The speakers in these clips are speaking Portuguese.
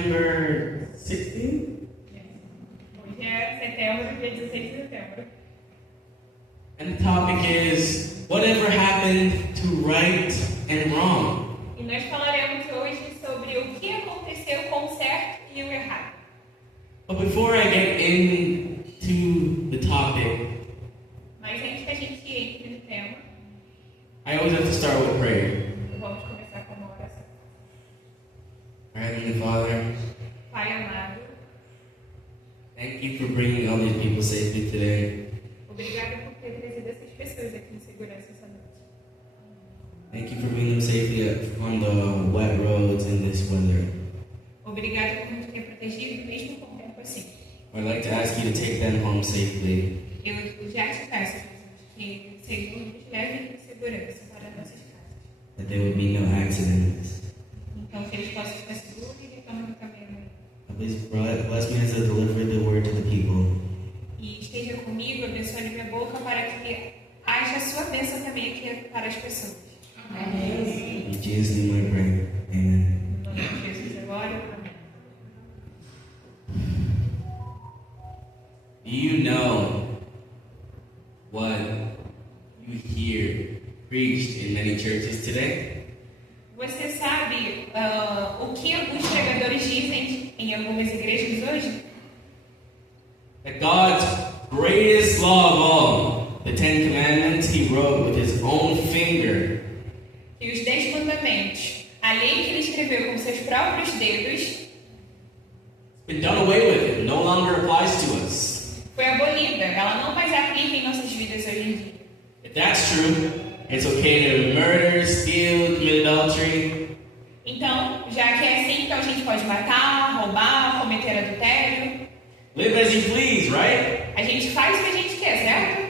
September 16th. Hoje é setembro, dia 16 de setembro. And the topic is, whatever happened to right and wrong? E nós falaremos hoje sobre o que aconteceu com o certo e o errado. But before I get into the topic, Mas antes que a gente entre no tema, I always have to start with prayer. vamos começar com uma oração. Our Heavenly Father, Pai amado, thank you for bringing all these people safely today. obrigada por ter trazido essas pessoas aqui em segurança essa noite. Thank you for bringing them safely on the wet roads in this weather. Obrigada por nos ter protegido mesmo com o tempo assim. I'd like to ask you to take them home safely. Eu já te peço, Jesus, que o Senhor nos leve em segurança para nossas casas. That there would be no accidents. Então, que eles possam estar seguros e retornem no caminho. Please bless me as I deliver the word to the people. E esteja comigo, abençoe minha boca para que haja a sua bênção também aqui para as pessoas. Amém. In Jesus' name I pray. Amen. Em nome de Jesus agora. Amém. Do you know what you hear preached in many churches today? Você sabe o que alguns pregadores dizem em algumas igrejas hoje? That God's greatest law of all, the Ten Commandments, He wrote with His own finger. Que os 10 mandamentos, a lei que ele escreveu com seus próprios dedos, Been done away with. It no longer applies to us. foi abolida. Ela não mais aplica em nossas vidas hoje em dia. If that's true, it's okay to murder, steal, commit adultery. Então, já que é assim, então a gente pode matar, roubar, cometer adultério. Live as you please, right? A gente faz o que a gente quer, certo?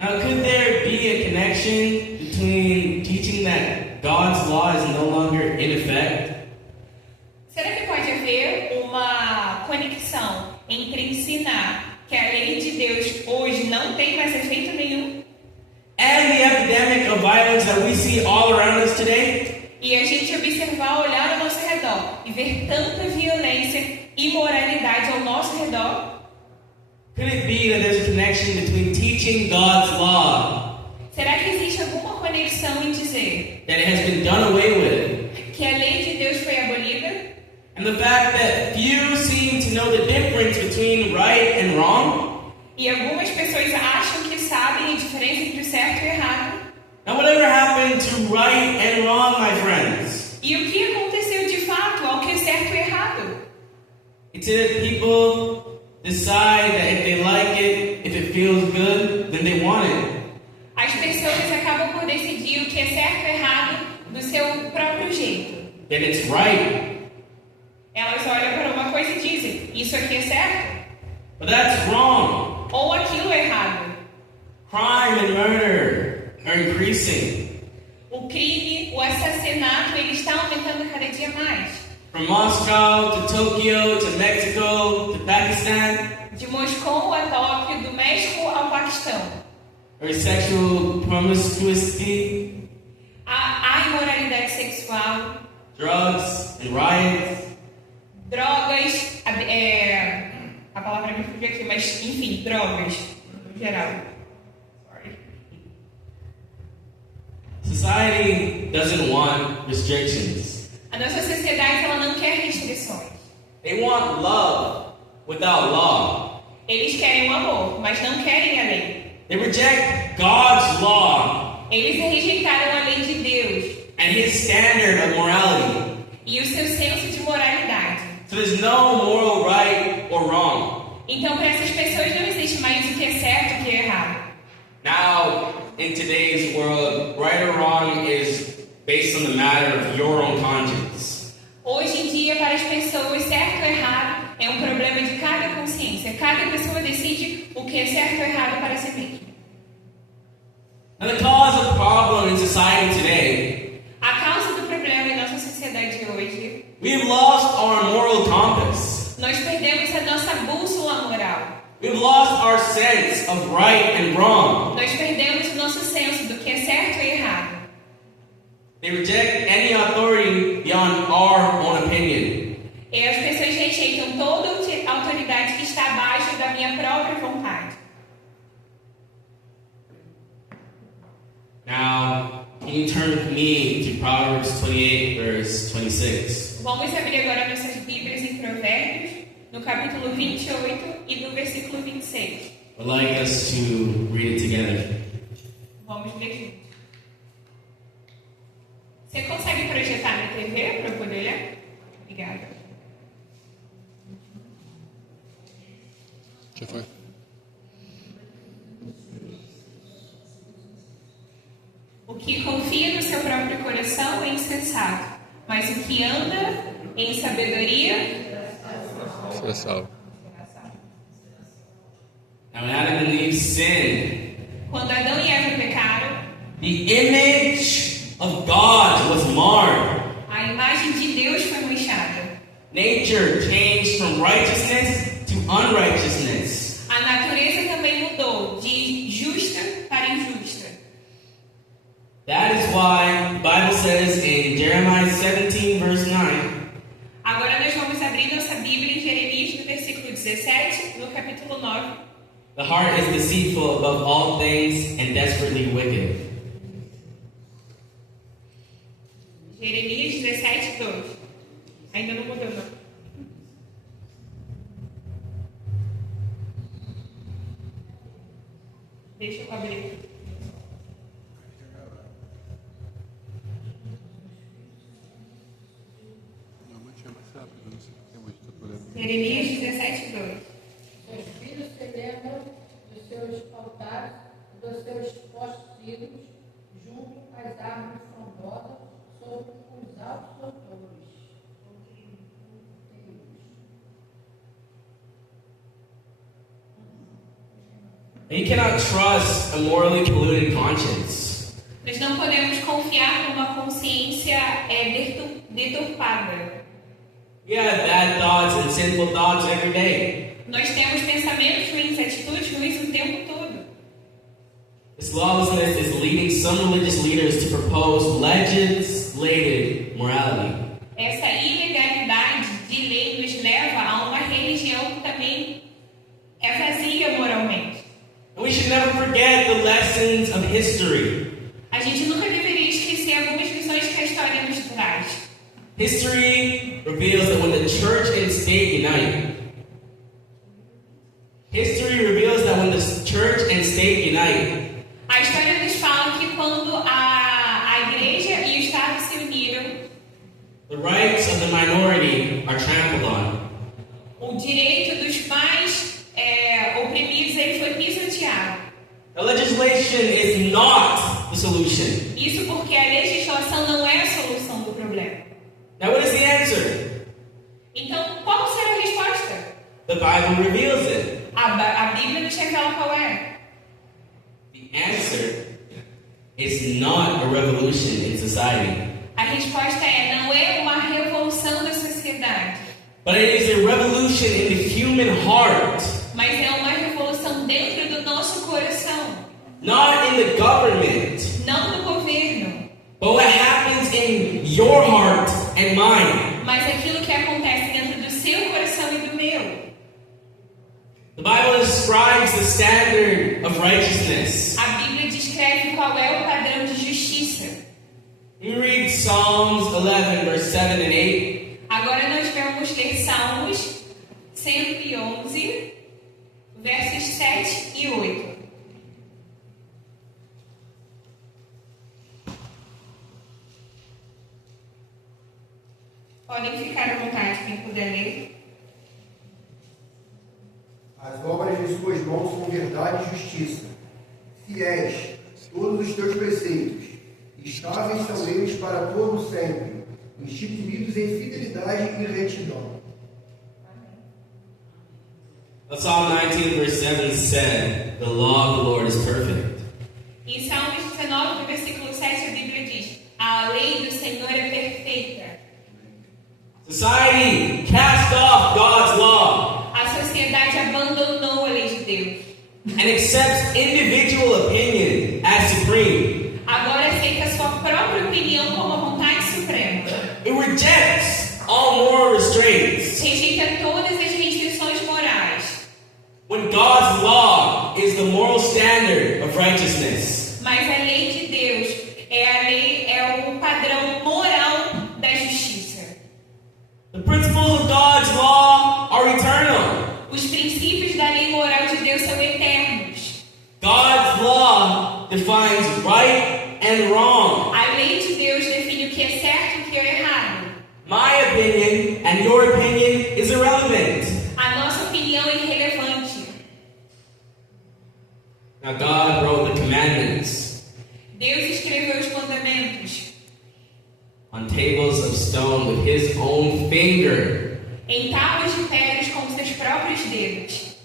Now, could there be a connection between teaching that God's law is no longer in effect Será que pode haver uma conexão entre ensinar que a lei de Deus hoje não tem mais efeito nenhum and the epidemic of violence that we see all around us today? e a gente observar, olhar ao nosso redor e ver tanta violência e imoralidade ao nosso redor? Could it be that there's a connection between teaching God's law Será que existe alguma conexão em dizer that it has been done away with, que a lei de Deus foi abolida and the fact that few seem to know the difference between right and wrong? e algumas pessoas acham que sabem a diferença entre o certo e o errado? Now, whatever happened to right and wrong, my friends? E o que aconteceu de fato ao que é certo e errado? It's that people decide that if they like it, if it feels good, then they want it. As pessoas acabam por decidir o que é certo e errado do seu próprio jeito. That it's right. Elas olham para uma coisa e dizem, isso aqui é certo, But that's wrong. ou aquilo é errado. Crime and murder are increasing. O crime, o assassinato, ele está aumentando cada dia mais. From Moscow to Tokyo to Mexico to Pakistan, De Moscou a Tóquio, do México ao Paquistão. or sexual promiscuity, A imoralidade sexual, drugs and riots. drogas, a palavra me fugiu aqui, mas enfim, drogas, no geral. Sorry. Society doesn't want restrictions. A nossa sociedade, ela não quer restrições. They want love without law. Eles querem o amor, mas não querem a lei. They reject God's law Eles rejeitaram a lei de Deus and His standard of morality. e o seu senso de moralidade. So there's no moral right or wrong. Então, para essas pessoas não existe mais o que é certo e o que é errado. Now, in today's world, right or wrong is based on the matter of your own conscience. Hoje em dia, para as pessoas, certo ou errado é um problema de cada consciência. Cada pessoa decide o que é certo ou errado para si mesma. And the cause of problem in society today, A causa do problema em nossa sociedade de hoje, we've lost our moral compass. nós perdemos a nossa bússola moral. We've lost our sense of right and wrong. Nós perdemos o nosso senso do que é certo e errado. They reject any authority beyond da minha própria vontade. Now, can you turn with me to Proverbs 28, verse 26? Vamos abrir agora nossas Bíblias em Provérbios, no capítulo 28 e no versículo 26. I'd like us to read it together. Vamos ler juntos. Você consegue projetar na TV para eu poder ler? Obrigada. Já foi. O que confia no seu próprio coração é insensato, mas o que anda em sabedoria Será salvo. Now, when Adam and Eve sinned, Quando Adão e Eva pecaram, the image of God was marred. a imagem de Deus foi manchada. Nature changed from righteousness to unrighteousness. A natureza também mudou de justa para injusta. That is why the Bible says in Jeremiah 17, verse 9, Agora nós vamos abrir nossa Bíblia em Jeremias, no versículo 17, no capítulo 9. the heart is deceitful above all things and desperately wicked. Jeremias 17, 2. Ainda não mudou, não. Deixa eu abrir. Normalmente é mais rápido, não sei porque hoje estou olhando. Jeremias 17, 2. Seus filhos se lembram dos seus altares, dos seus postos ídolos, junto às árvores frondosas, sobre os altos doutores. And you cannot trust a morally polluted conscience. Nós não podemos confiar numa consciência deturpada. You have bad thoughts and sinful thoughts every day. Nós temos pensamentos ruins, atitudes ruins o tempo todo. This lawlessness is leading some religious leaders to propose legislated morality. Essa ilegalidade de lei nos leva a uma religião que também é vazia moralmente. And we should never forget the lessons of history. A gente nunca deveria esquecer algumas lições que a história nos traz. History reveals that when the church and state unite, A história nos fala que quando a igreja e o Estado se uniram, the rights of the minority are trampled on. o direito dos mais oprimidos ele foi pisoteado. The legislation is not the solution. Isso porque a legislação não é a solução do problema. Now, what is the answer? Então, qual será a resposta? The Bible reveals it. A Bíblia nos revela qual é. The answer is not a revolution in society, A resposta não é uma revolução da sociedade, but it is a revolution in the human heart. mas é uma revolução dentro do nosso coração, Not in the government, não no governo, but what happens in your heart and mine. mas aquilo que acontece dentro do seu coração e do meu. The Bible describes the standard of righteousness. A Bíblia descreve qual é o padrão de justiça. We read Psalms 11, verse 7 and 8. Agora nós vamos ler Salmos 111, versos 7 e 8. Podem ficar à vontade, quem puder ler. As obras de suas mãos são verdade e justiça. Fiéis, todos os teus preceitos. Estáveis são eles para todo sempre, instituídos em fidelidade e retidão. Psalm 19, verse 7 said, "The law of the Lord is perfect." Em Salmos 19, no versículo 7, a Bíblia diz: a lei do Senhor é perfeita. Society cast off God's law A sociedade abandonou a lei de Deus. and accepts individual opinion as supreme. Agora aceita a sua própria opinião como a vontade suprema. It rejects all moral restraints. Rejeita todas as restrições morais. When God's law is the moral standard of righteousness. Mas a lei de Deus é o padrão moral da justiça. The principles of God's law are eternal. Os princípios da lei moral de Deus são eternos. God's law defines right and wrong. A lei de Deus define o que é certo e o que é errado. My opinion and your opinion is irrelevant. A nossa opinião é irrelevante. Now God wrote the commandments Deus escreveu os mandamentos on tables of stone with his own finger. em tábuas de pedras com seus próprios dedos.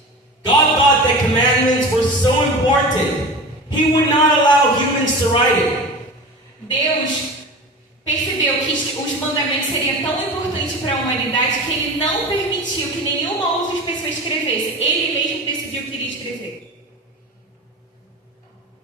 God thought that commandments were so important, he would not allow humans to write it. Deus percebeu que os mandamentos seriam tão importantes para a humanidade que ele não permitiu que nenhuma outra pessoa escrevesse. Ele mesmo decidiu que iria escrever.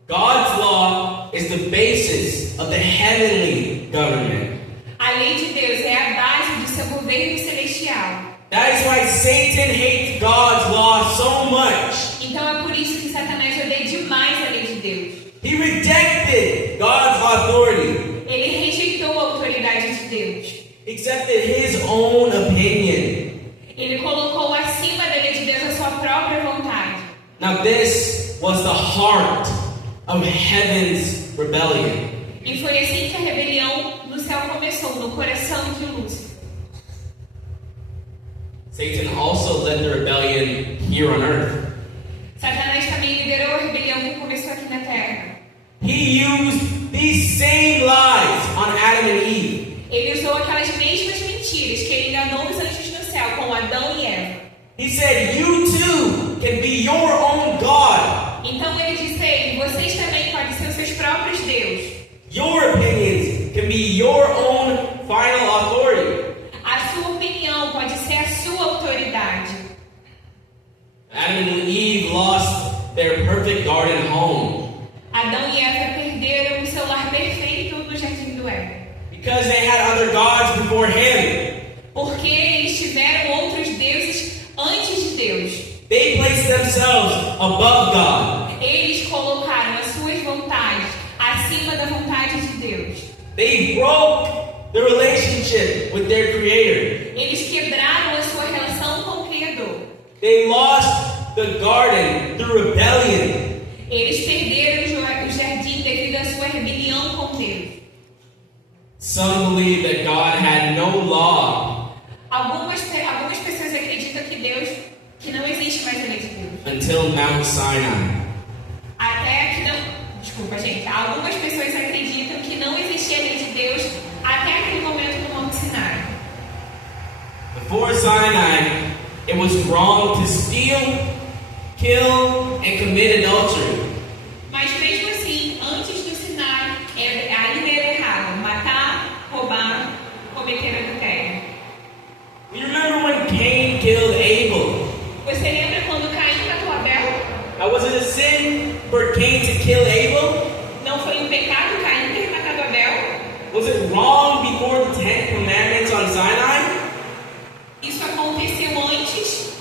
God's law is the basis of the heavenly government. A lei de Deus é a base do seu governo celestial. That is why Satan hates God's law so much. Então é por isso que Satanás odeia demais a lei de Deus. He rejected God's authority, Ele rejeitou a autoridade de Deus. accepted his own opinion. Ele colocou acima da lei de Deus a sua própria vontade. Now this was the heart of heaven's rebellion. E foi assim que a rebelião no céu começou, no coração de Lúcifer. Satan also led the rebellion here on earth. Satanás também liderou a rebelião que começou aqui na Terra. He used these same lies on Adam and Eve. Ele usou aquelas mesmas mentiras que ele enganou os anjos no céu com Adão e Eva. He said, you too can be your own God. Então ele disse: vocês também podem ser os seus próprios deuses. Your opinions can be your own final authority. A sua opinião pode ser a sua autoridade. Adam and Eve lost their perfect garden home Adão e Eva perderam o seu lar perfeito no jardim do Éden. because they had other gods before him. Porque eles tiveram outros deuses antes de Deus. They placed themselves above God. Eles colocaram as suas vontades acima da vontade de Deus. They broke the relationship with their Creator. Eles quebraram a sua relação com o Criador. They lost the garden through rebellion. Eles perderam o jardim devido à sua rebelião com Deus. Some believe that God had no law Algumas pessoas acreditam que não existe mais a lei de Deus. until Mount Sinai. Até que não... Desculpa, gente. Algumas pessoas acreditam que não existia a lei de Deus até aquele momento no Monte Sinai. Before Sinai, it was wrong to steal, kill, and commit adultery. Mas mesmo assim, antes do Sinai, ainda era errado matar, roubar, cometer adultério. You remember when Cain killed Abel? Você lembra quando Caim matou Abel? Now, was it a sin for Cain to kill Abel? Não foi um pecado Caim ter matado Abel? Was it wrong before the 10 Commandments on Sinai? Isso aconteceu antes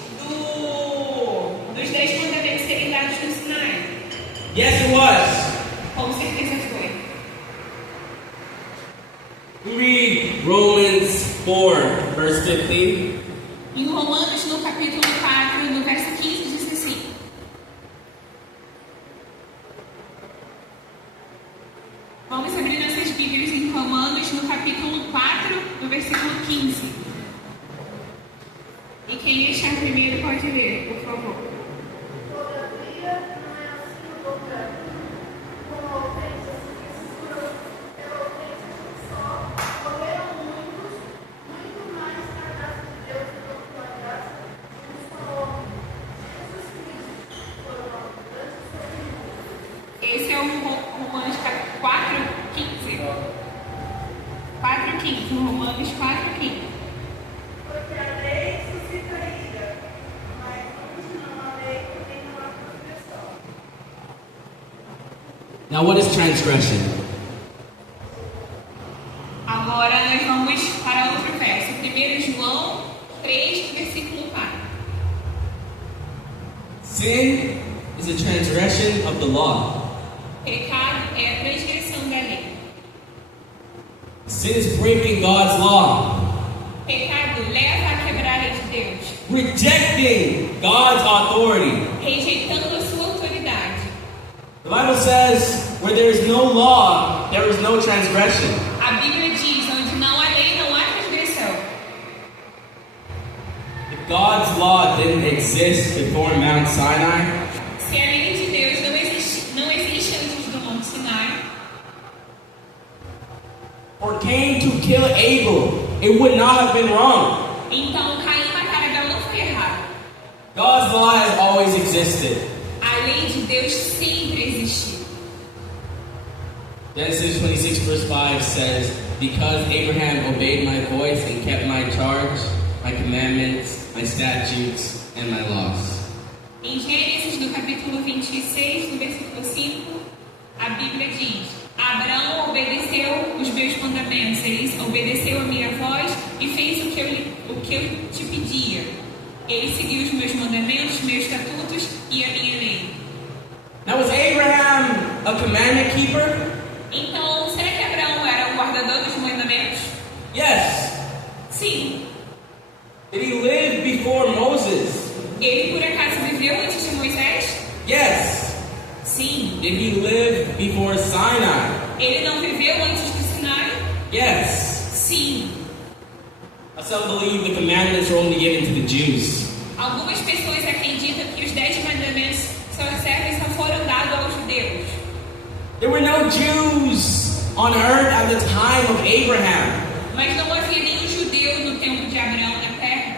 dos 10 mandamentos serem dados no Sinai. Yes, it was. Com certeza foi. We read Romans 4, verse 15. Em Romanos, no capítulo 4, no verso 15, diz assim: vamos abrir nossas Bíblias em Romanos, no capítulo 4, no versículo 15. E quem achar primeiro pode ler, por favor. Todavia, não é assim o contrário. Com a ofensa pela ofensa só, morreram muitos, muito mais na graça de Deus do que pela graça de um só homem, Jesus Cristo, por uma abundância sobre Esse é o Romanos 4, 15. 4, 15. Romanos 4, 15. porque a lei suscita ira, mas onde não há lei, também não há transgressão. Now, what is transgression? Agora nós vamos para outro verso. 1 João 3, versículo 4. Sin is a transgression of the law. Pecado é a transgressão da lei. Sin is breaking God's law, Pecado leva a quebrar a lei de Deus, rejecting God's authority. rejeitando a sua autoridade. The Bible says, where there is no law, there is no transgression. A Bíblia diz, onde não há lei, não há transgressão. If God's law didn't exist before Mount Sinai, Se a lei de Deus não existe antes do Monte Sinai, for Cain to kill Abel, it would not have been wrong. então Caim matar Abel não foi errado. God's law has always existed. A lei de Deus sempre existiu. Genesis 26 verse 5 says, because Abraham obeyed my voice and kept my charge, my commandments, my statutes, and my laws. Em Gênesis, no capítulo 26, no versículo 5, a Bíblia diz: Abraão obedeceu os meus mandamentos, ele obedeceu a minha voz e fez o que eu te pedia. Ele seguiu os meus mandamentos, meus estatutos e a minha lei. Now was Abraham a commandment keeper? Então, será que Abraão era o guardador dos mandamentos? Yes. Sim. Did he live before Moses? Ele, por acaso, viveu antes de Moisés? Yes. Sim. Did he live before Sinai? Ele não viveu antes do Sinai? Yes. Sim. Some believe the commandments were only given to the Jews. Algumas pessoas acreditam que os 10 mandamentos só foram dados aos judeus. There were no Jews on earth at the time of Abraham. Mas não havia nenhum judeu no tempo de Abraão na terra.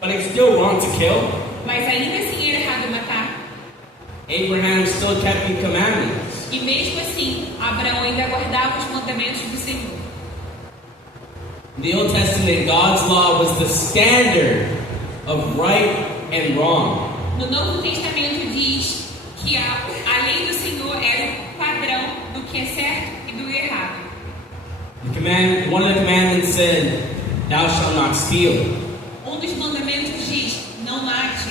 But it's still wrong to kill. Mas ainda assim era errado matar. Abraham still kept the commandments. E mesmo assim, Abraão ainda guardava os mandamentos do Senhor. In the Old Testament, God's law was the standard of right and wrong. No Novo Testamento diz que a lei do Senhor era o padrão do que é certo e do errado. One of the commandments said, "Thou shalt not steal," Dos mandamentos diz: não mate.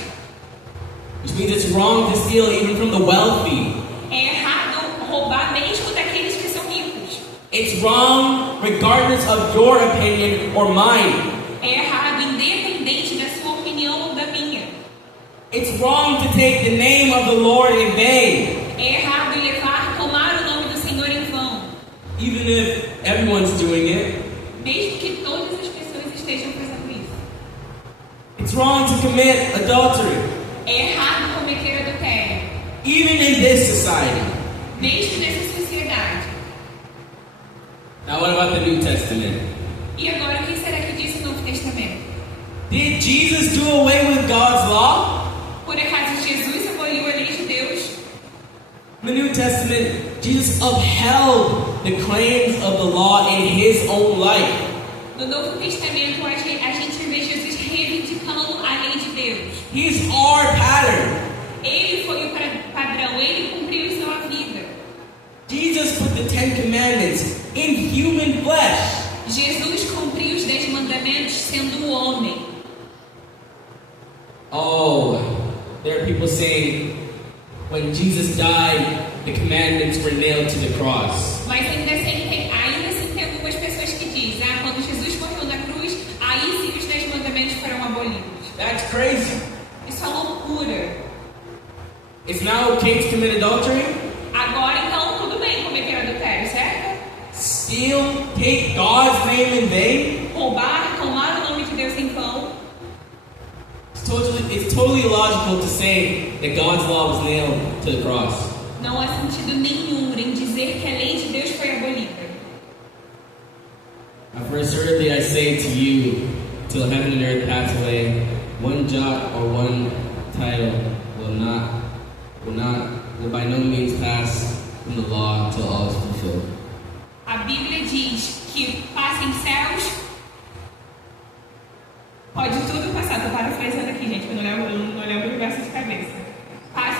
which means it's wrong to steal even from the wealthy. É errado roubar mesmo daqueles que são ricos. It's wrong regardless of your opinion or mine. É errado independente da sua opinião ou da minha. It's wrong to take the name of the Lord in vain, É errado tomar o nome do Senhor em vão, even if everyone's doing it. mesmo que todas as pessoas estejam fazendo isso. It's wrong to commit adultery, É errado cometer adultério, even in this society. mesmo nessa sociedade. Now what about the New Testament? E agora, o que será que diz o Novo Testamento? Did Jesus do away with God's law? Por acaso Jesus aboliu a lei de Deus? In the New Testament, Jesus upheld the claims of the law in his own life. No Novo Testamento, a gente vê Jesus reivindicando a lei de Deus. He's our pattern. Ele foi o padrão, ele cumpriu em sua vida. Jesus put the 10 Commandments in human flesh. Jesus cumpriu os 10 mandamentos sendo um homem. Oh, there are people saying, when Jesus died, the commandments were nailed to the cross. Mas ainda assim tem algumas pessoas que dizem: quando Jesus morreu na cruz, aí sim os 10 mandamentos foram abolidos. That's crazy. Isso é loucura. It's now okay to commit adultery? Agora então tudo bem cometer adultério, certo? Steal, take God's name in vain? Roubar, tomar o nome de Deus em vão. It's totally illogical to say that God's law was nailed to the cross. Não há sentido nenhum em dizer que a lei de Deus foi abolida. Now, for assuredly I say to you, till heaven and earth pass away, one jot or one tittle will by no means pass from the law until all is fulfilled. A Bíblia diz que passem céus. Pode tudo passar, estou parafraseando aqui, gente, porque não lembro o verso de cabeça.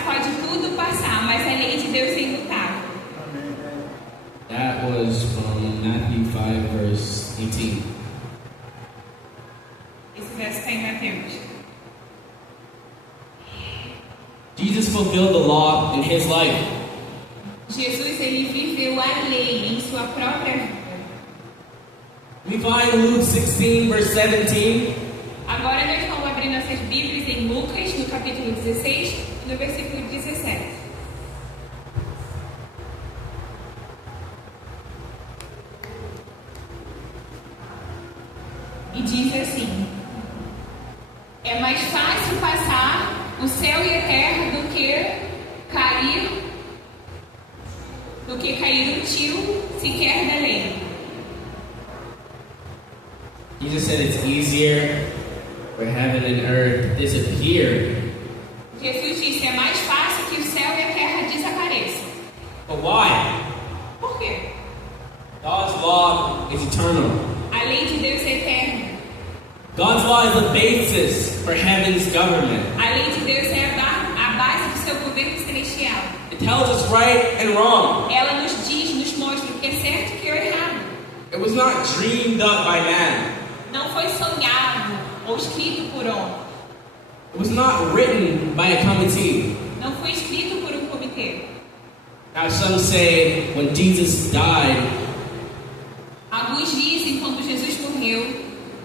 Pode tudo passar, mas a lei de Deus é imutável. That was from Matthew 5, verse 18. Esse verso está em Mateus. Jesus Jesus fulfilled the law in his life. Jesus, ele viveu a lei em sua própria vida. We find Luke 16, verse 17. Agora nós vamos abrir nossas Bíblias em Lucas, no capítulo 16, no versículo 17. E diz assim: é mais fácil passar o céu e a terra do que cair um tio sequer da lei. Jesus said it's easier for heaven and earth to disappear. Jesus disse: é mais fácil que o céu e a terra desapareçam. But why? Por quê? God's law is eternal. A lei de Deus é eterna. God's law is the basis for heaven's government. A lei de Deus é a base do seu governo celestial. It tells us right and wrong. Ela nos diz, nos mostra o que é certo e o que é errado. It was not dreamed up by man. Não foi sonhado ou escrito por homem. It was not written by a committee. Não foi escrito por um comitê. Now some say when Jesus died, Alguns dizem, quando Jesus morreu,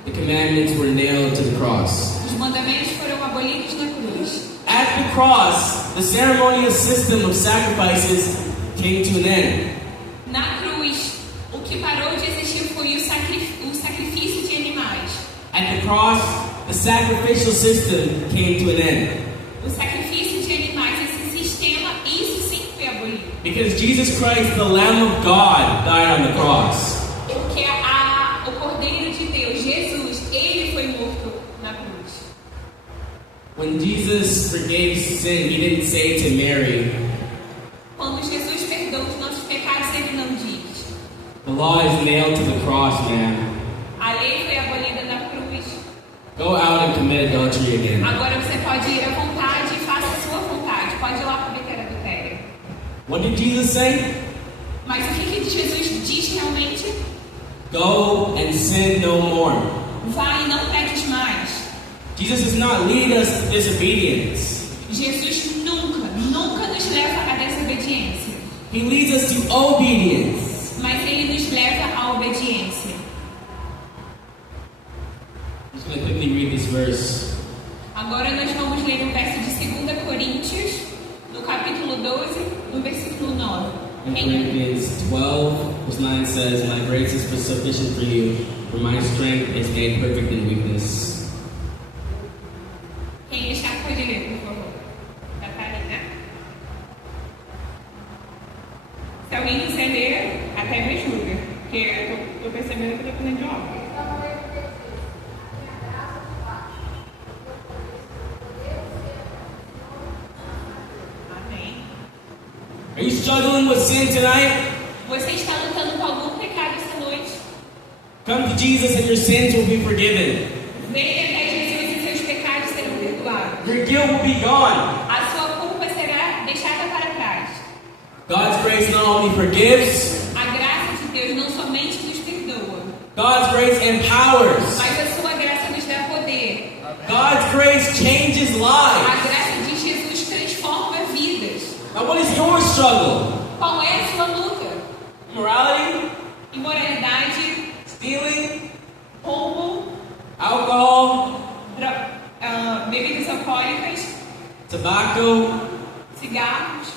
the commandments were nailed to the cross. os mandamentos foram abolidos na cruz. At the cross, the ceremonial system of sacrifices came to an end. Na cruz, o que parou de existir foi o sacrifício de animais. At the cross, the sacrificial system came to an end. O sacrifício de animais, esse sistema, isso sim foi abolido. Because Jesus Christ, the Lamb of God, died on the cross. Porque o Cordeiro de Deus, Jesus, ele foi morto na cruz. When Jesus forgave sin, he didn't say to Mary, Quando Jesus perdoa os nossos pecados, ele não diz: the law is nailed to the cross, man. a lei foi abolida na cruz. Go out and commit adultery again. Agora você pode ir à vontade e faça a sua vontade. Pode ir lá cometer adultério. What did Jesus say? Mas o que Jesus diz realmente? Go and sin no more. Vai e não peques mais. Jesus does not lead us to disobedience. Jesus nunca nos leva à desobediência. He leads us to obedience. Mas ele nos leva à obediência. I'm just going to quickly read this verse. Agora nós vamos ler o verso de 2 Coríntios, no capítulo 12, no versículo 9. In Corinthians 12, verse 9 says, my grace is sufficient for you, for my strength is made perfect in weakness. Quem deixar pode ler, por favor. Catarina. Se alguém quiser ler, até me ajuda. Porque eu tô percebendo que eu tô fazendo de obra. Amém. Are you struggling with sin tonight? Você está lutando com algum pecado esta noite? Come to Jesus and your sins will be forgiven. Venha até Jesus e seus pecados serão perdoados. Your guilt will be gone. A sua culpa será deixada para trás. God's grace not only forgives, A graça de Deus não somente nos perdoa, God's grace empowers. mas a sua graça nos dá poder. God's grace changes A lives. graça de Jesus transforma vidas. Now what is your struggle? Qual é a sua luta? Immorality? Imoralidade, Stealing? roubo, Alcohol? bebidas alcoólicas, Tobacco? cigarros,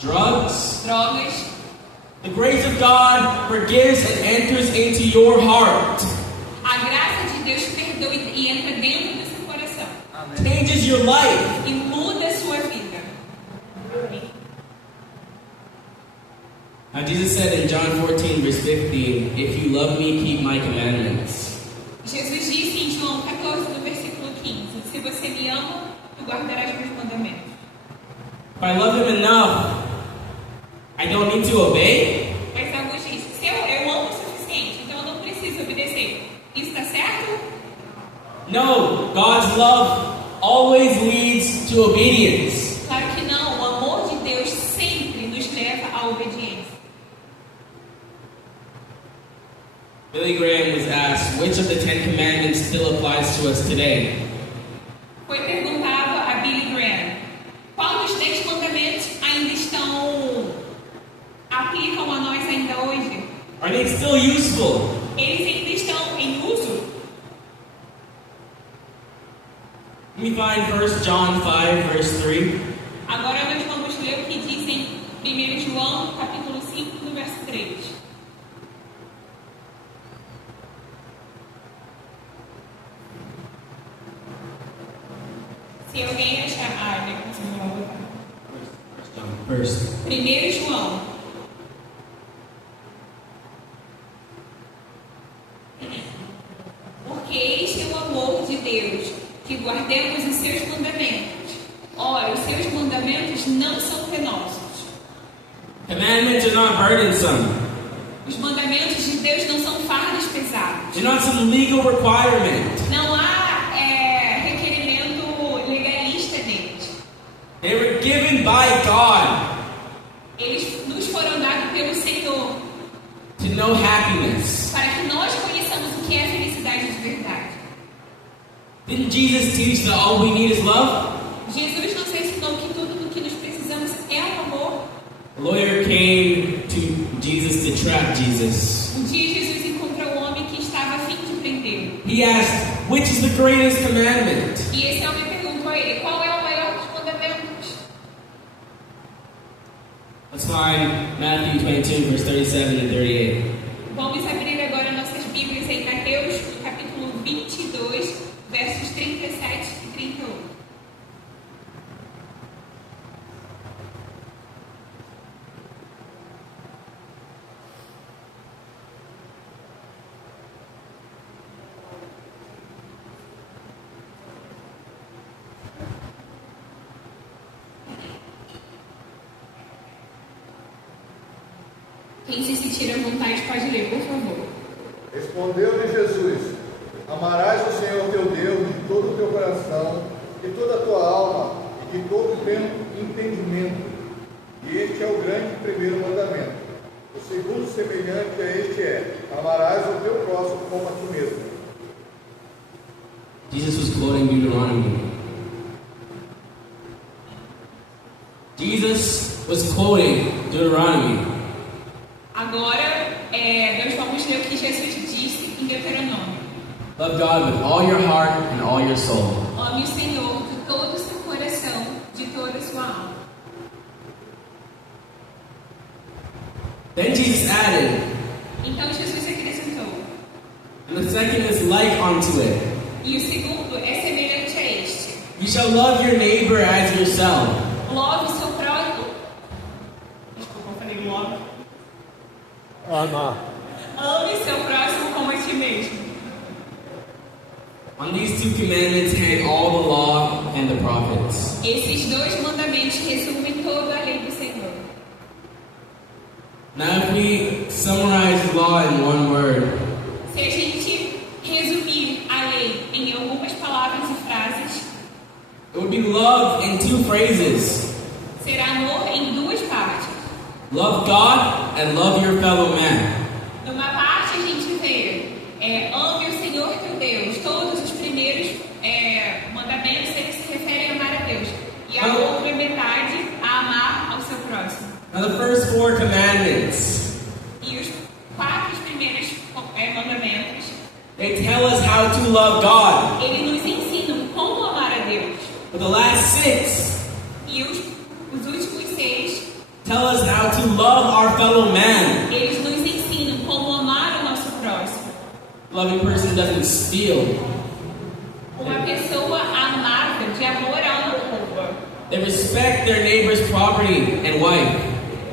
Drugs? drogas. The grace of God forgives and enters into your heart. A graça de Deus perdoa e entra dentro do seu coração. Changes your life. E muda a sua vida. Now Jesus said in John 14, verse 15, if you love me, keep my commandments. Jesus disse em João 14, no versículo 15: se você me ama, tu guardarás meus mandamentos. If I love him enough, I don't need to obey. Mas alguns dizem: se eu amo o suficiente, então eu não preciso obedecer. Isso está certo? No, God's love always leads to obedience. Claro que não. O amor de Deus sempre nos leva à obediência. Billy Graham was asked, which of the 10 commandments still applies to us today? Foi perguntado a Billy Graham: qual dos 10 ainda hoje? Are they still useful? Eles ainda estão em uso? Let me find 1 John 5, verse 3. Agora nós vamos ler o que diz em 1 João, capítulo 5, no verso 3. Se alguém achar... né? John, first. 1 João. Porque este é o amor de Deus, que guardemos os seus mandamentos. Ora, os seus mandamentos não são penosos. Commandments are not burdensome. Os mandamentos de Deus não são fardos pesados. They're not some legal requirement. Não há requerimento legalista neles. They were given by God Eles nos foram dados pelo Senhor to know happiness. para que nós conheçamos o que é felicidade de verdade. Didn't Jesus teach that all we need is love? Jesus nos ensinou que tudo do que nos precisamos é o amor. A lawyer came to Jesus to trap Jesus. Um dia Jesus encontrou um homem que estava a fim de prendê-lo. He asked, which is the greatest commandment? E esse homem perguntou a ele, qual é o maior dos mandamentos? Let's find Matthew 22, verse 37 and 38. Vamos abrir agora nossas Bíblias em Mateus, no capítulo 22, versos 37 e 38. Quem se sentir à vontade pode ler, por favor. Respondeu-lhe Jesus: Amarás o Senhor teu Deus de todo o teu coração, de toda a tua alma e de todo o teu entendimento. E este é o grande primeiro mandamento. O segundo semelhante a este é: amarás o teu próximo como a ti mesmo. Jesus was quoting Deuteronomy. Jesus was quoting Deuteronomy. Agora, nós vamos ler o que Jesus disse em Deuteronômio. Love God with all your heart and all your soul. Ame o Senhor de todo o seu coração, de toda a sua alma. Then Jesus added, Então Jesus acrescentou. and the second is like unto it. E o segundo é semelhante a este. You shall love your neighbor as yourself. Love o seu próximo. Desculpa, eu falei love. Amar. Ame seu próximo como a ti mesmo. On these two commandments hang all the law and the prophets. Esses dois mandamentos resumem toda a lei do Senhor. Now if we summarize the law in one word, Se a gente resumir a lei em algumas palavras e frases, it would be love in two phrases. será amor em duas partes. Love God and love your fellow man. Numa parte a gente vê ame o Senhor teu Deus. Todos os primeiros mandamentos eles se referem a amar a Deus. E a outra metade a amar ao seu próximo. Now the first four commandments, E os quatro primeiros mandamentos, they tell us how to love God. eles nos ensinam como amar a Deus. But the last six E os últimos 6, tell us how to love our fellow man. eles nos ensinam como amar o nosso próximo. Loving person doesn't steal. Uma pessoa amável, de amor, ela não rouba. They respect their neighbor's property and wife.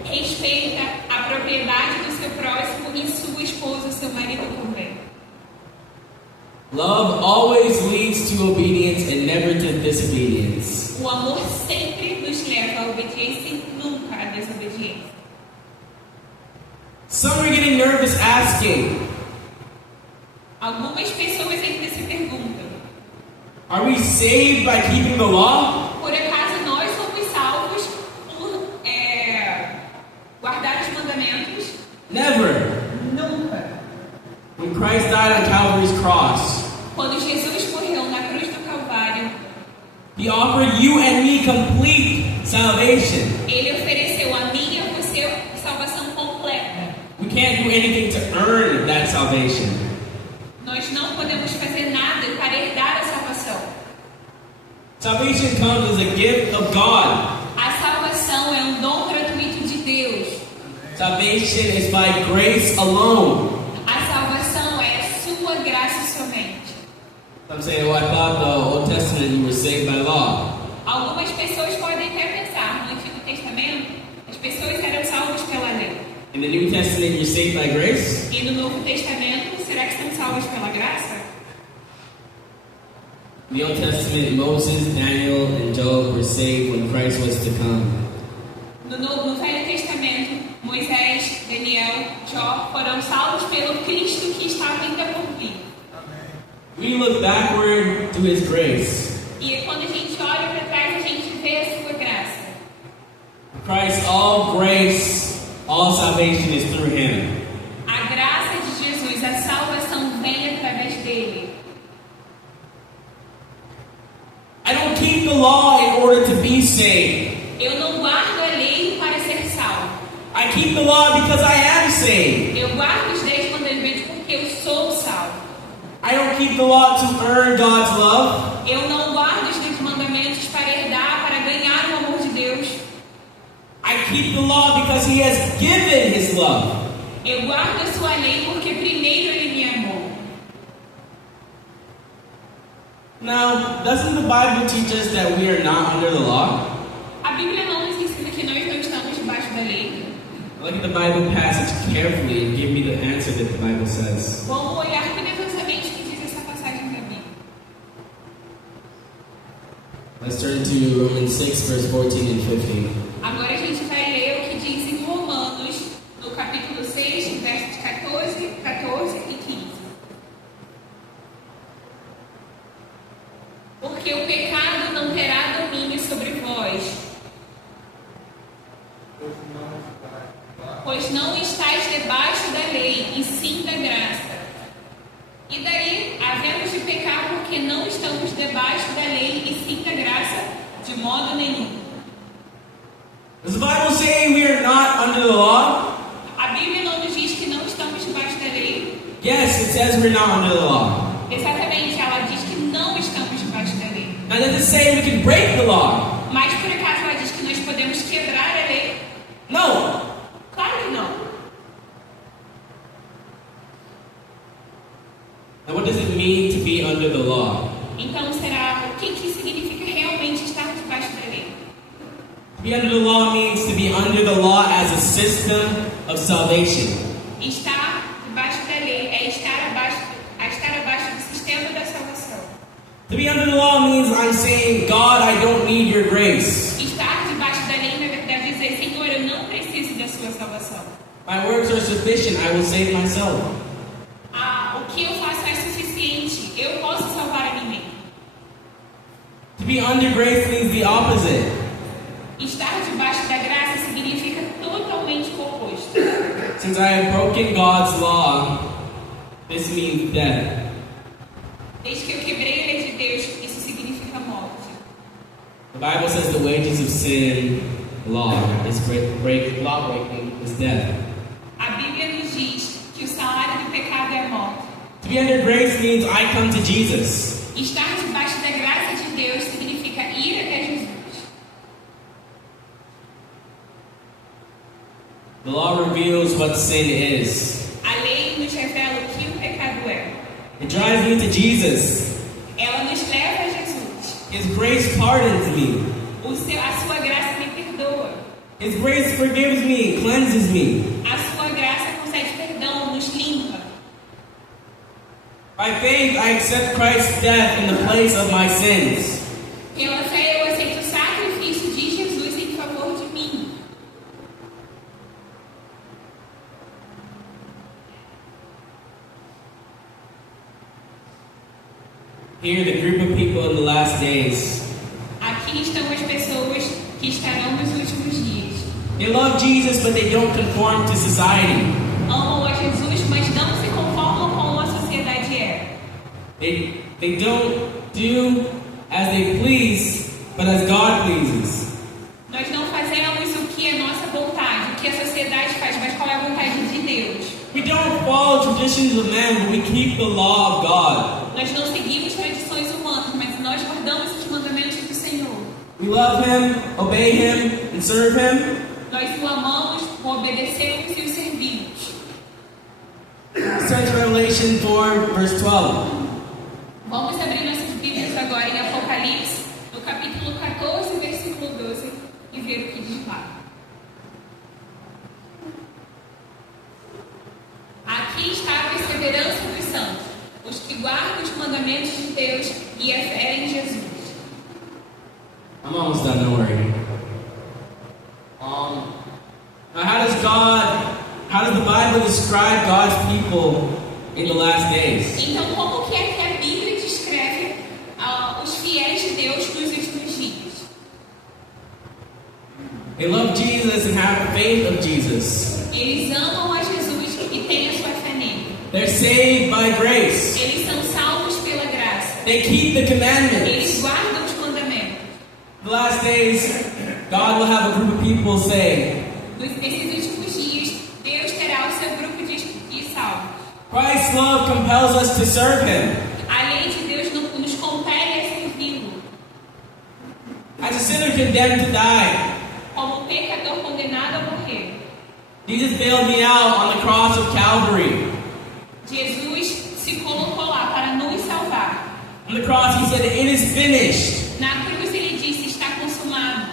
Respeita a propriedade do seu próximo e sua esposa, seu marido também. Love always leads to obedience and never to disobedience. O amor sempre nos leva à obediência e nunca à desobediência. Some are getting nervous asking, Algumas pessoas ainda se perguntam: are we saved by keeping the law? por acaso nós somos salvos por guardar os mandamentos? Never. Nunca. When Christ died on Calvary's cross, Quando Jesus morreu na cruz do Calvário, He offered you and me complete salvation. Ele ofereceu a mim e a você salvação completa. We earn that salvation. Nós não podemos fazer nada para herdar a salvação. Salvation comes as a gift of God. A salvação é um dom gratuito de Deus. Salvation is by grace alone. A salvação é a sua graça somente. Some say, oh, I thought the Old Testament you were saved by law. Algumas pessoas podem até pensar, no Antigo Testamento, as pessoas eram salvas pela lei. In the New Testament you're saved by grace. E no Novo Testamento, será que são salvas pela graça? In the Old Testament, Moses, Daniel, and Job were saved when Christ was to come. No Velho Testamento, Moisés, Daniel, Jó foram salvos pelo Cristo que estava ainda por vir. We look backward to His grace. E quando a gente olha para trás, a gente vê a sua graça. Christ, all grace, all salvation is through Him. A graça de Jesus, a salvação vem através dele. I don't keep the law in order to be saved. Eu não guardo a lei para ser salvo. I keep the law because I am saved. Eu guardo os 10 mandamentos porque eu sou salvo. I don't keep the law to earn God's love. Eu não guardo os 10 mandamentos para herdar, para ganhar o amor de Deus. I keep the law because He has given His love. Eu guardo a sua lei porque primeiro ele me amou. Now, doesn't the Bible teach us that we are not under the law? A Bíblia não nos ensina que nós não estamos debaixo da lei. Look at the Bible passage carefully and give me the answer that the Bible says. Vamos olhar cuidadosamente o que diz essa passagem da Bíblia. Let's turn to Romans 6, verse 14 and 15. Agora a gente vai ler o que diz em Romanos, no capítulo 6, versos 14 e 15. Porque o pecado não terá domínio sobre vós, pois não estáis debaixo da lei, e sim da graça. E daí, havemos de pecar porque não estamos debaixo da lei, e sim da graça, de modo nenhum. Does the Bible say we are not under the law? A Bíblia não nos diz que não estamos debaixo da lei? Yes, it says we're not under the law. Exatamente, ela diz que não estamos debaixo da lei. Now, does it say we can break the law? Mas por acaso ela diz que nós podemos quebrar a lei? No. Claro que não. Now, what does it mean to be under the law? Então será o que significa realmente estar debaixo da lei? To be under the law means to be under the law as a system of salvation. Estar debaixo da lei é estar abaixo do sistema da salvação. To be under the law means I'm saying, God, I don't need your grace. Estar debaixo da lei deve dizer, Senhor, eu não preciso da sua salvação. My works are sufficient. I will save myself. O que eu faço é suficiente. Eu posso salvar a mim mesmo. To be under grace means the opposite. Estar debaixo da graça significa totalmente o oposto. Since I have broken God's law, this means death. Desde que eu quebrei a lei de Deus, isso significa morte. The Bible says the wages of sin, law breaking is death. A Bíblia nos diz que o salário do pecado é a morte. To be under grace means I come to Jesus. Estar debaixo da graça de Deus significa ir até Jesus. The law reveals what sin is. A lei nos revela o que o pecado é. It drives me to Jesus. Ela nos leva a Jesus. His grace pardons me. A sua graça me perdoa. His grace forgives me, cleanses me. A sua graça concede perdão, nos limpa. By faith, I accept Christ's death in the place of my sins. Pela fé eu aceito o sacrifício de Jesus em favor de mim. Here, the group of people in the last days. Aqui estão as pessoas que estarão nos últimos dias. They love Jesus, but they don't conform to society. Amam a Jesus, mas não se conformam com como a sociedade é. They don't do as they please, but as God pleases. Nós não fazemos o que é nossa vontade, o que a sociedade faz, mas qual é a vontade de Deus. We don't follow traditions of men, but we keep the law of God. Nós não seguimos tradições humanas, mas nós guardamos os mandamentos do Senhor. We love Him, obey Him, and serve Him. Nós o amamos, o obedecemos e o servimos. Let's turn to Revelation 4, verse 12. Vamos abrir nossas Bíblias agora em Apocalipse, no capítulo 14, versículo 12, e ver o que diz lá. Aqui está a perseverança dos santos, os que guardam os mandamentos de Deus e a fé em Jesus. I'm almost done, don't worry. Now how does the Bible describe God's people in the last days? Então, como que é que a Bíblia descreve os fiéis de Deus nos últimos dias? They love Jesus and have faith of Jesus. Eles amam a Jesus e têm a sua fé nele. They're saved by grace. Eles são salvos pela graça. They keep the Eles commandments. guardam os mandamentos. The last days, God will have a group of people say, Nesses últimos dias, Deus terá o seu grupo de salvos. Christ's love compels us to serve Him. A lei de Deus nos compele a servi-lo. As a sinner condemned to die, Como um pecador condenado a morrer, Jesus bailed me out on the cross of Calvary. Jesus se colocou lá para nos salvar. On the cross, He said, "It is finished." Na cruz ele disse, está consumado.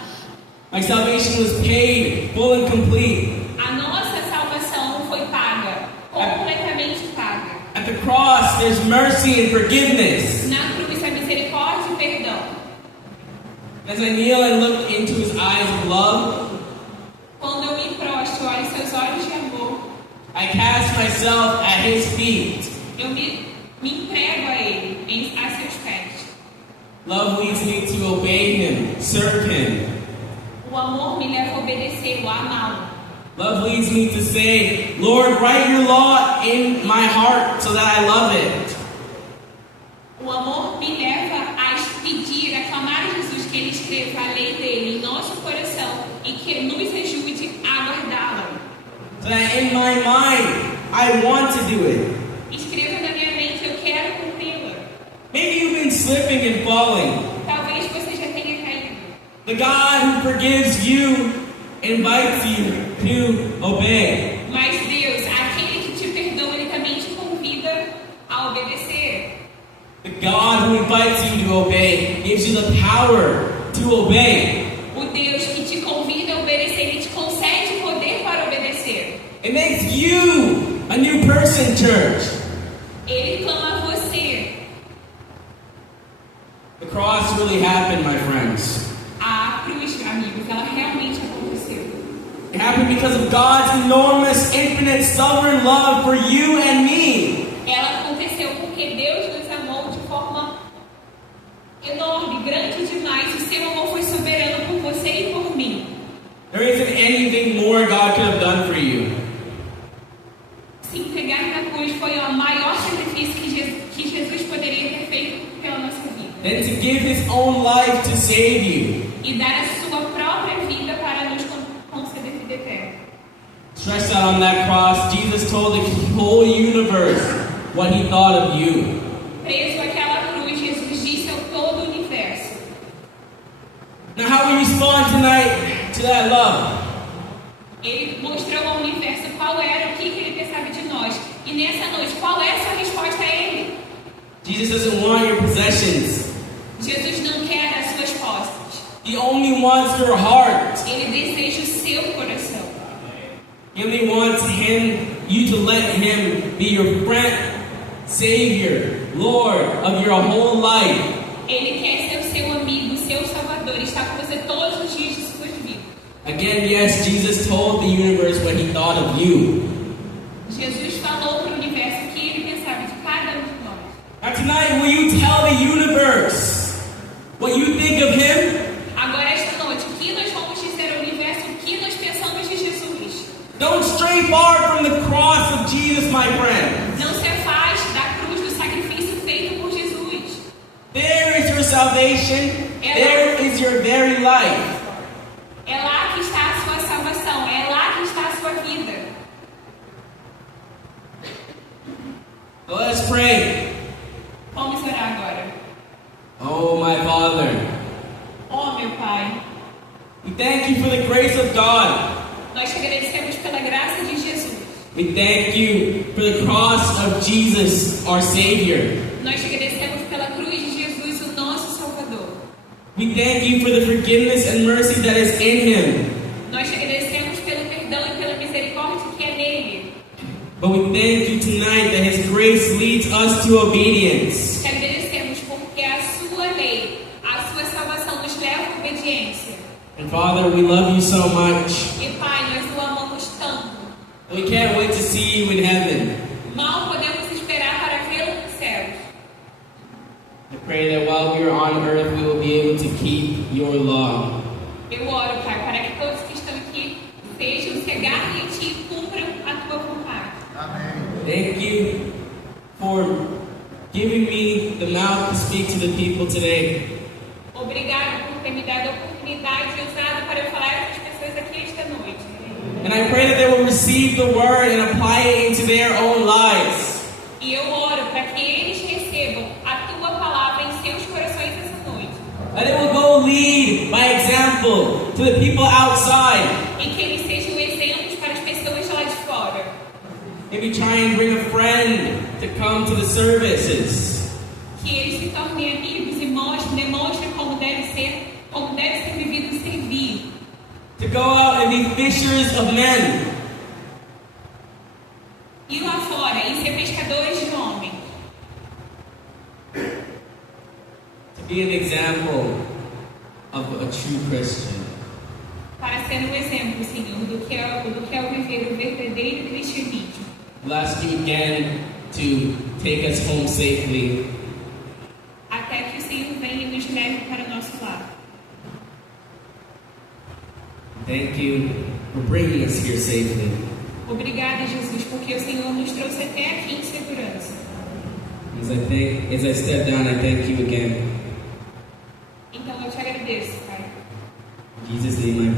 My salvation was paid, full and complete. A nossa salvação foi paga, completamente paga. At the cross, there's mercy and forgiveness. Na cruz, a misericórdia e perdão. As I kneel and look into His eyes of love, Quando eu me prostro, olho seus olhos de amor, I cast myself at His feet. eu me entrego a Ele, a seus pés. Love leads me to obey Him, serve Him. O amor me leva a obedecê-lo, a amá-lo. Love leads me to say, Lord, write your law in my heart so that I love it. O amor me leva a pedir, a clamar a Jesus que Ele escreva a lei dele em nosso coração e que nos ajude a guardá-la. So that in my mind, I want to do it. Escreva na minha mente, eu quero cumpri-la. Maybe you've been slipping and falling. Talvez você já tenha caído. The God who forgives you invites you to obey. Mas Deus, aquele que te perdoa, Ele também te convida a obedecer. The God who invites you to obey gives you the power to obey. O Deus que te convida a obedecer, Ele te concede poder para obedecer. It makes you a new person, church. Ele clama a você. The cross really happened, my friends. A cruz, amigos, ela realmente aconteceu. It happened because of God's enormous, infinite, sovereign love for you and me. Ela aconteceu porque Deus nos amou de forma enorme, grande demais. O seu amor foi soberano por você e por mim. There isn't anything more God could have done for you. Se entregar na cruz foi o maior sacrifício que Jesus poderia ter feito pela nossa vida. Than to give His own life to save you. E dar a sua própria vida para nos conceder vida eterna. Stretched out on that cross, Jesus told the whole universe what He thought of you. Preso àquela cruz, Jesus disse ao todo o universo. Now, how we respond tonight to that love? Ele mostrou ao universo qual era, o que ele pensava de nós. E nessa noite, qual é a sua resposta a Ele? Jesus doesn't want your possessions. Jesus não quer as suas posses. He only wants your heart. Ele deseja o seu coração. He only wants you to let Him be your friend, Savior, Lord of your whole life. Ele quer ser o seu amigo, o seu salvador. Está com você todos os dias de suas vidas. Again, yes, Jesus told the universe what He thought of you. Jesus falou para o universo o que ele pensava de cada um de nós. Now tonight, will you tell the universe what you think of Him? Agora, esta noite, o que nós vamos dizer ao universo, o que nós pensamos de Jesus? Don't stray far from the cross of Jesus, my friend. Não se afaste da cruz do sacrifício feito por Jesus. There is your salvation. There is your very life. É lá que está a sua salvação, é lá que está a sua vida. So let's pray. Vamos orar agora. Oh, my Father, Oh, meu Pai, we thank you for the grace of God. nós te agradecemos pela graça de Jesus. We thank you for the cross of Jesus, our Savior. Nós te agradecemos pela cruz de Jesus, o nosso Salvador. We thank you for the forgiveness and mercy that is in Him. Nós te agradecemos pelo perdão e pela misericórdia que é nele. But we thank you tonight that His grace leads us to obedience. Te agradecemos porque a sua lei, a sua salvação nos leva à obediência. And Father, we love you so much. E Pai, nós o amamos tanto. We can't wait to see you in heaven. Mal podemos esperar para vê-lo nos céus. I pray that while we are on earth, we will be able to keep your law. Eu oro, Pai, para que todos que estão aqui sejam se agarrem em Ti e cumpram a Tua vontade. Amém. Thank you for giving me the mouth to speak to the people today. Obrigado por ter me dado a oportunidade e usado para eu falar com as pessoas aqui esta noite. And I pray that they will receive the word and apply it into their own lives. E eu oro para que eles recebam a Tua palavra em seus corações essa noite. That they will go lead by example to the people outside. E que eles sejam exemplos para as pessoas lá de fora. Maybe try and bring a friend to come to the services. Que eles se tornem amigos e demonstrem como deve ser vivido e servir. To go out and be fishers of men. Ir lá fora e ser pescadores de homens. To be an example of a true Christian. Para ser um exemplo, Senhor, do que é o viver o verdadeiro cristianismo. We'll ask you again to take us home safely. Até que o Senhor venha e nos leve para o nosso lar. Thank you for bringing us here safely. Obrigada, Jesus, porque o Senhor nos trouxe até aqui em segurança. As I step down, I thank you again. Então eu te agradeço, Pai. In Jesus' name I